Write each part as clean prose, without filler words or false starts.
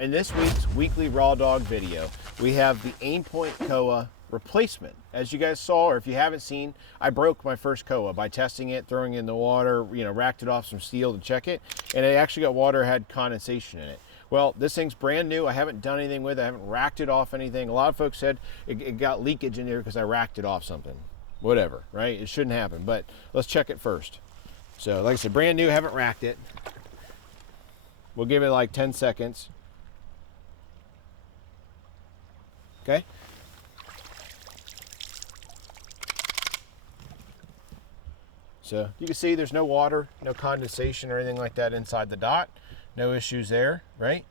In this week's weekly raw dog video, we have the Aimpoint CoA replacement. As you guys saw, or if you haven't seen, I broke my first CoA by testing it, throwing it in the water, racked it off some steel to check it, and it actually got water, had condensation in it. Well, this thing's brand new. I haven't done anything with it. I haven't racked it off anything. A lot of folks said it got leakage in there because I racked it off something. Whatever, right? It shouldn't happen, but let's check it first. So, like I said, brand new, haven't racked it. We'll give it like 10 seconds. Okay. So you can see there's no water, no condensation or anything like that inside the dot. No issues there, right?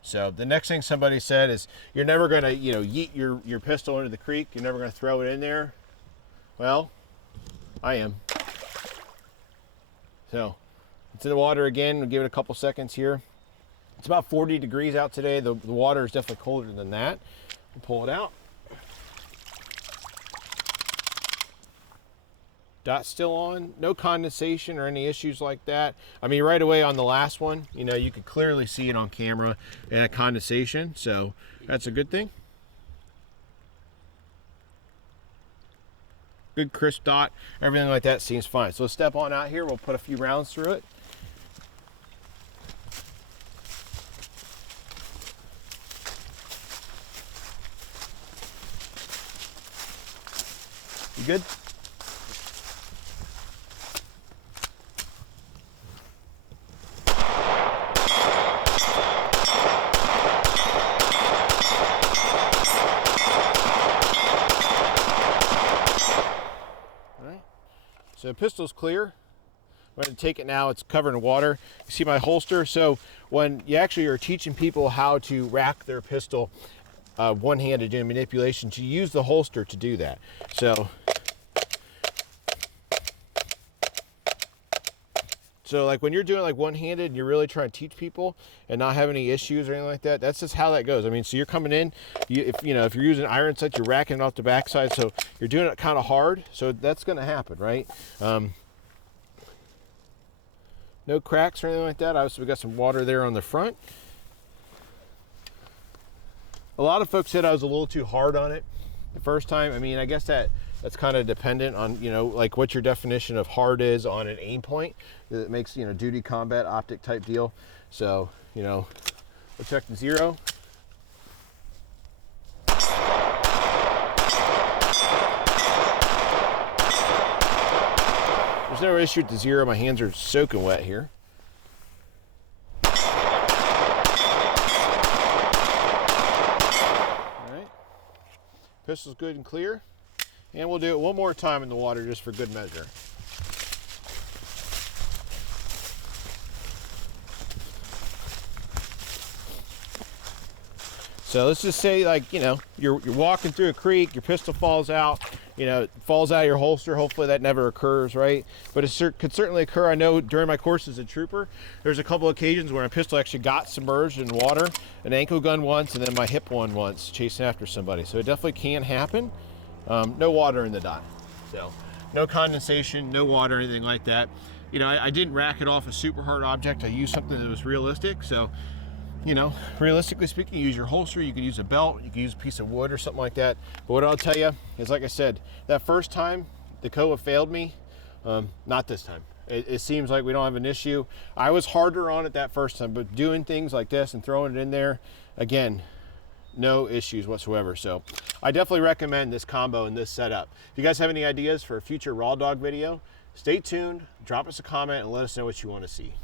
So the next thing somebody said is you're never going to, yeet your pistol into the creek. You're never going to throw it in there. Well, I am. So it's in the water again. We'll give it a couple seconds here. It's about 40 degrees out today. The water is definitely colder than that. We'll pull it out. Dot's still on, no condensation or any issues like that. I mean, right away on the last one, you could clearly see it on camera and that condensation, so that's a good thing. Good crisp dot, everything like that seems fine. So let's step on out here, we'll put a few rounds through it. You good? All right. So the pistol's clear. I'm going to take it now. It's covered in water. You see my holster. So when you actually are teaching people how to rack their pistol one-handed doing manipulations, you use the holster to do that. So like when you're doing like one-handed and you're really trying to teach people and not have any issues or anything like that, that's just how that goes. I mean, so you're coming in, if you're using iron sights, you're racking it off the backside, so you're doing it kind of hard. So that's going to happen, right? No cracks or anything like that. Obviously, we got some water there on the front. A lot of folks said I was a little too hard on it the first time. I mean, I guess that's kind of dependent on, like what your definition of hard is on an aim point. That makes, duty combat optic type deal. So, we'll check the zero. There's no issue with the zero. My hands are soaking wet here. Pistol's good and clear, and we'll do it one more time in the water just for good measure. So let's just say, like, you're walking through a creek, your pistol falls out, it falls out of your holster. Hopefully that never occurs, right? But it could certainly occur. I know during my course as a trooper, there's a couple occasions where my pistol actually got submerged in water, an ankle gun once, and then my hip one once, chasing after somebody. So it definitely can happen. No water in the dot. So no condensation, no water, anything like that. I didn't rack it off a super hard object. I used something that was realistic. So, realistically speaking, you use your holster, you can use a belt, you can use a piece of wood or something like that. But what I'll tell you is, like I said, that first time the CoA failed me, not this time. It seems like we don't have an issue. I was harder on it that first time, but doing things like this and throwing it in there, again, no issues whatsoever. So I definitely recommend this combo and this setup. If you guys have any ideas for a future raw dog video, stay tuned, drop us a comment, and let us know what you want to see.